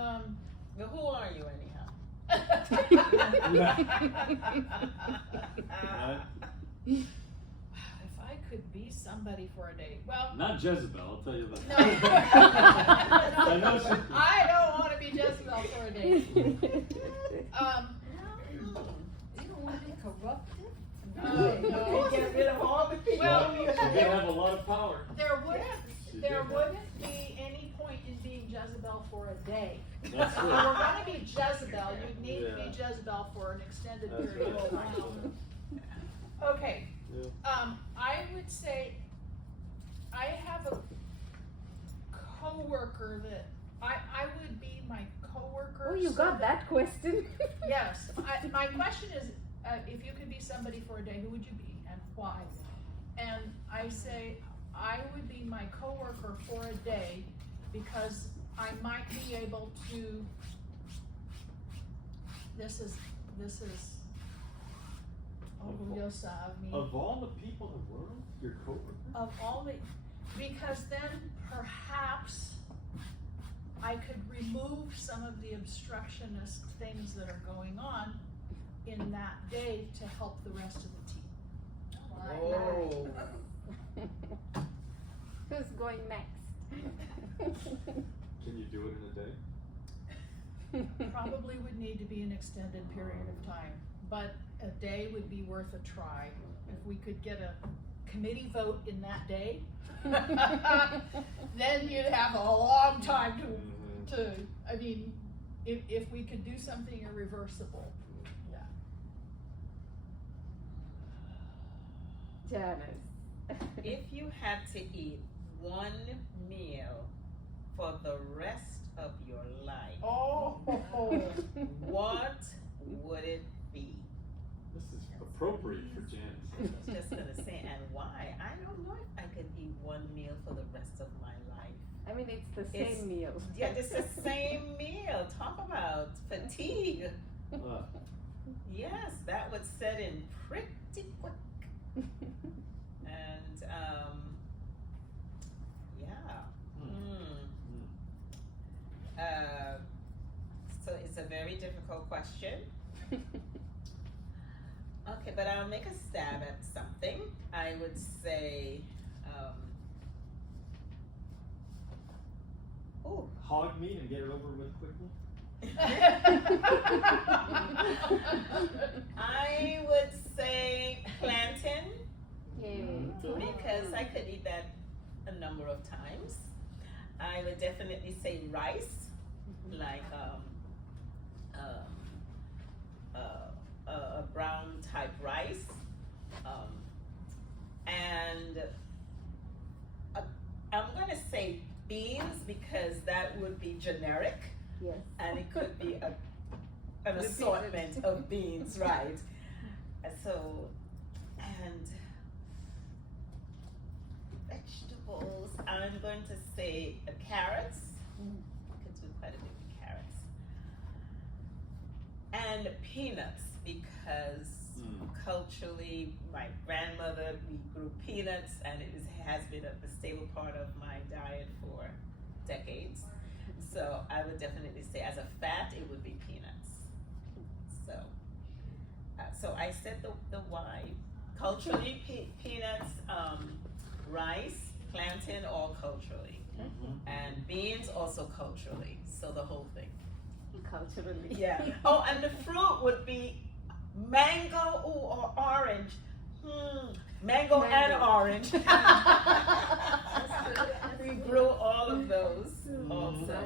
Well, who are you anyhow? If I could be somebody for a day, well. Not Jezebel, I'll tell you that. No. I know she. I don't want to be Jezebel for a day. You don't want to be corrupted? No. Get rid of all the people. Well, She's gonna have a lot of power. There She there did. wouldn't be any point in being Jezebel for a day. That's If you good. were gonna be Jezebel, you'd need to be Yeah. Jezebel for an extended That's period of right. time. Okay, Yeah. I would say, I have a coworker that, I would be my coworker. Oh, you so got that question? Yes, my question is, if you could be somebody for a day, who would you be and why? And I say, I would be my coworker for a day because I might be able to, this is, orgullosa of me. Of all the people in the world, your coworker? Of all the, because then perhaps I could remove some of the obstructionist things that are going on in that day to help the rest of the team. Oh. Who's going next? Can you do it in a day? Probably would need to be an extended period of time, but a day would be worth a try. If we could get a committee vote in that day, then you'd have a long time to, I mean, if we could do something irreversible. Janice. If you had to eat one meal for the rest of your life, Oh. what would it be? This is appropriate for Janice. I was just gonna say, and why? I don't know if I could eat one meal for the rest of my life. I mean, it's the It's- same meal. Yeah, it's the same meal. Talk about fatigue. Yes, that would set in pretty quick. And yeah. So it's a very difficult question. Okay, but I'll make a stab at something. I would say, ooh. Hog meat and get it over with quickly? I would say plantain, Yay. because I could eat that a number of times. I would definitely say rice, like a brown type rice, and I'm gonna say beans because that would be generic. Yes. And it could be an The assortment of beans, right? So, and vegetables, I'm going to say carrots. Could do quite a bit with carrots. And peanuts, because culturally, my grandmother, we grew peanuts, and it has been a staple part of my diet for decades. So I would definitely say, as a fat, it would be peanuts. So, so I said the why. Culturally, peanuts, rice, plantain, all culturally, and beans also culturally. So the whole thing. Culturally. Yeah. Oh, and the fruit would be mango or orange. Mango and orange. We grew all of those also.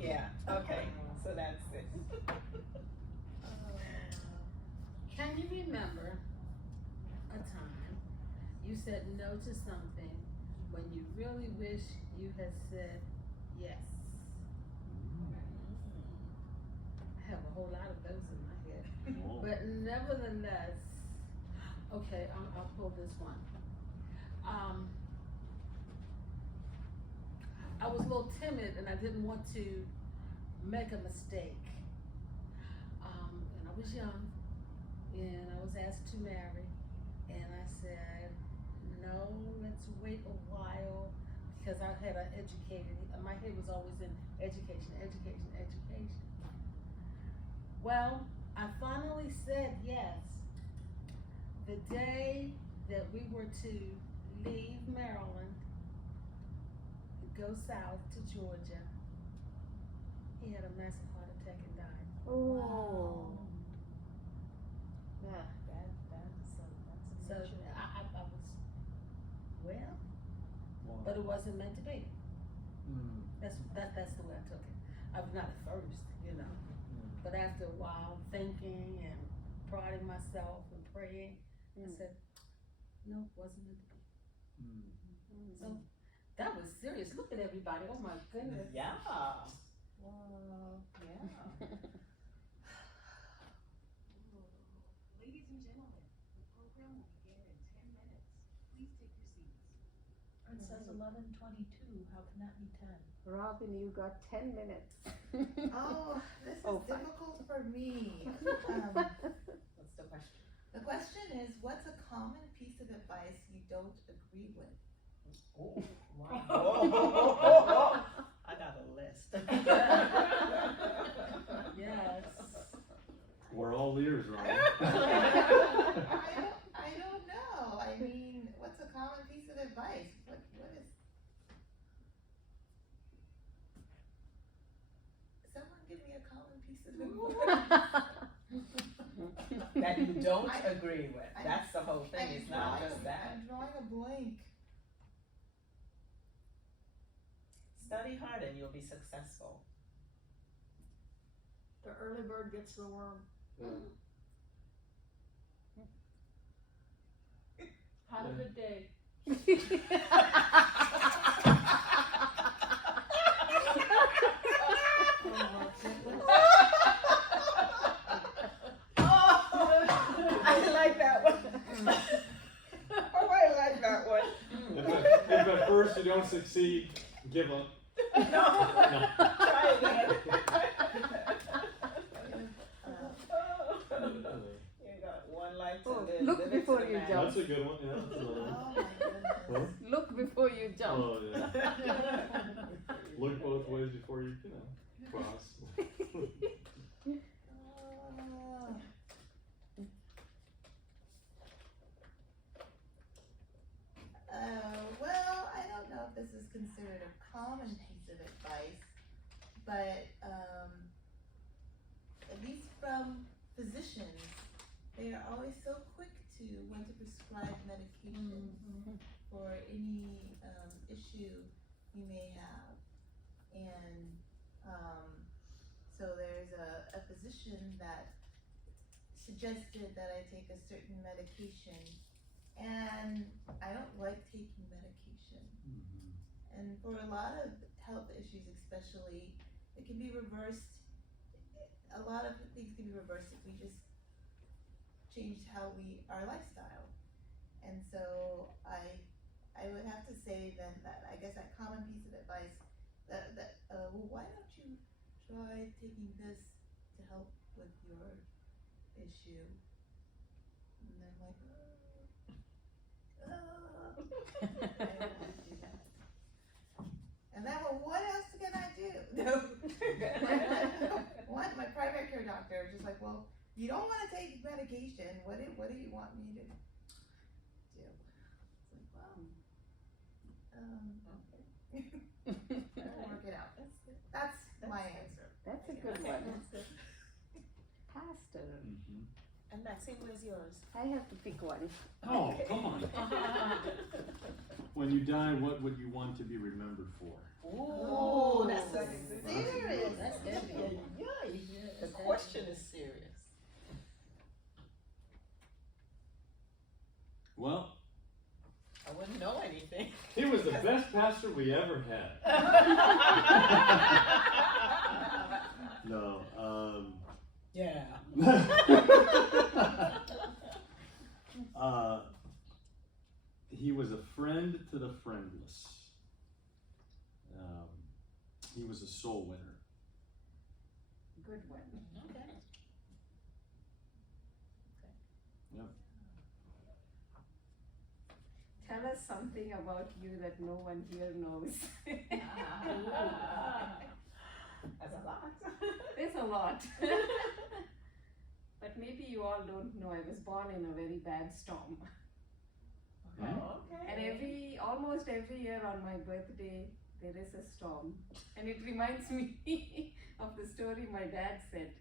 Yeah. Okay. So that's it. Can you remember a time you said no to something when you really wish you had said yes? I have a whole lot of those in my head. But nevertheless, okay, I'll pull this one. I was a little timid and I didn't want to make a mistake. And I was young and I was asked to marry. And I said, no, let's wait a while because I had an educated, my head was always in education. Well, I finally said yes. The day that we were to leave Maryland, go south to Georgia, he had a massive heart attack and died. Oh. Yeah. So I was, well, but it wasn't meant to be. That's the way I took it. I was not at first, you know, but after a while, thinking and prodding myself and praying, I said, no, wasn't meant to be. So that was serious. Look at everybody. Oh my goodness. Yeah. Ladies and gentlemen, the program will begin in 10 minutes. Please take your seats. It says 11:22, how can that be 10? Robin, you got 10 minutes. Oh, this is Oh, fine. difficult for me. What's the question? The question is, what's a common piece of advice you don't agree with? Oh, wow. I got a list. Yes. We're all ears, Ron. I don't know. I mean, what's a common piece of advice? What is? Someone give me a common piece of advice. That you don't I- agree with. That's the whole thing. It's not just that. I'm drawing a blank. Study hard and you'll be successful. The early bird gets the worm. Have a good day. I like that one. Oh, I like that one. If at first you don't succeed, give up. No. Try again. You got one life to Oh, live. look Live it to before the you max. jump. That's a good one, yeah, that's another one. Oh my goodness. Look before you jump. Oh, yeah. Look both ways before you cross. Well, I don't know if this is considered a common piece of advice, but at least from physicians, they are always so quick to want to prescribe medication for any issue you may have. And so there's a physician that suggested that I take a certain medication, and I don't like taking medication. And for a lot of health issues especially, it can be reversed. A lot of things can be reversed if we just changed our lifestyle. And so I would have to say then that I guess that common piece of advice that well, why don't you try taking this to help with your issue? And I'm like, I don't want to do that. And then, well, what else can I do? My primary care doctor was just like, well, you don't want to take medication. What do you want me to do? It's like, well, I'll work it out. That's my answer. That's a good one. Pastor, And Maxine, what is yours? I have to pick one. Oh, come on. When you die, what would you want to be remembered for? Ooh, that's serious. That's heavy. The question is serious. Well, I wouldn't know anything. he was the best pastor we ever had. No, Yeah. he was a friend to the friendless. He was a soul winner. Good one. Okay. Tell us something about you that no one here knows. That's a lot. There's a lot. But maybe you all don't know, I was born in a very bad storm. Oh, okay. And almost every year on my birthday, there is a storm. And it reminds me of the story my dad said.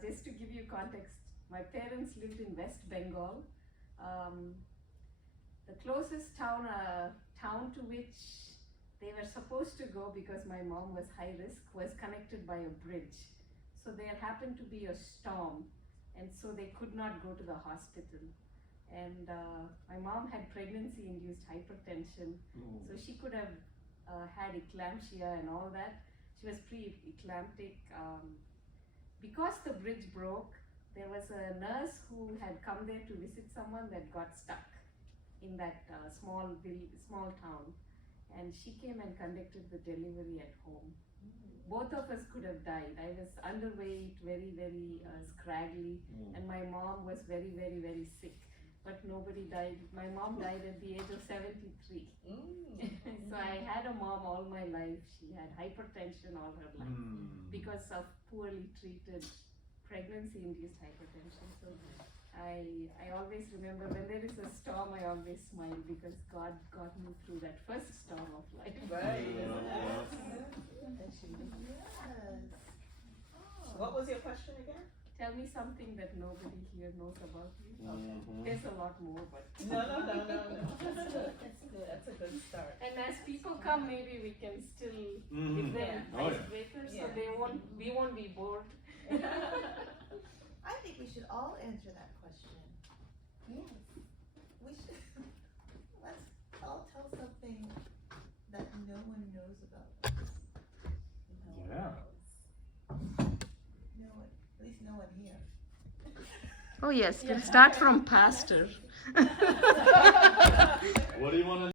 Just to give you context, my parents lived in West Bengal. The closest town to which they were supposed to go, because my mom was high risk, was connected by a bridge. So there happened to be a storm, and so they could not go to the hospital. And my mom had pregnancy-induced hypertension, so she could have had eclampsia and all that. She was pre-eclamptic. Because the bridge broke, there was a nurse who had come there to visit someone that got stuck in that small town, and she came and conducted the delivery at home. Both of us could have died. I was underweight, very, very scraggly, and my mom was very, very, very sick. But nobody died. My mom died at the age of 73. So I had a mom all my life. She had hypertension all her life because of poorly treated pregnancy-induced hypertension. So I always remember when there is a storm, I always smile because God got me through that first storm of life. Right. Yes. What was your question again? Tell me something that nobody here knows about you. There's a lot more, but No. That's good. That's a good start. and as people come, maybe we can still give them Yeah. icebreakers, Yeah. so we won't be bored. I think we should all answer that question. Yes. We should, let's all tell something that no one knows about us. Yeah. No one, at least no one here. Oh yes, we'll start from pastor. What do you want to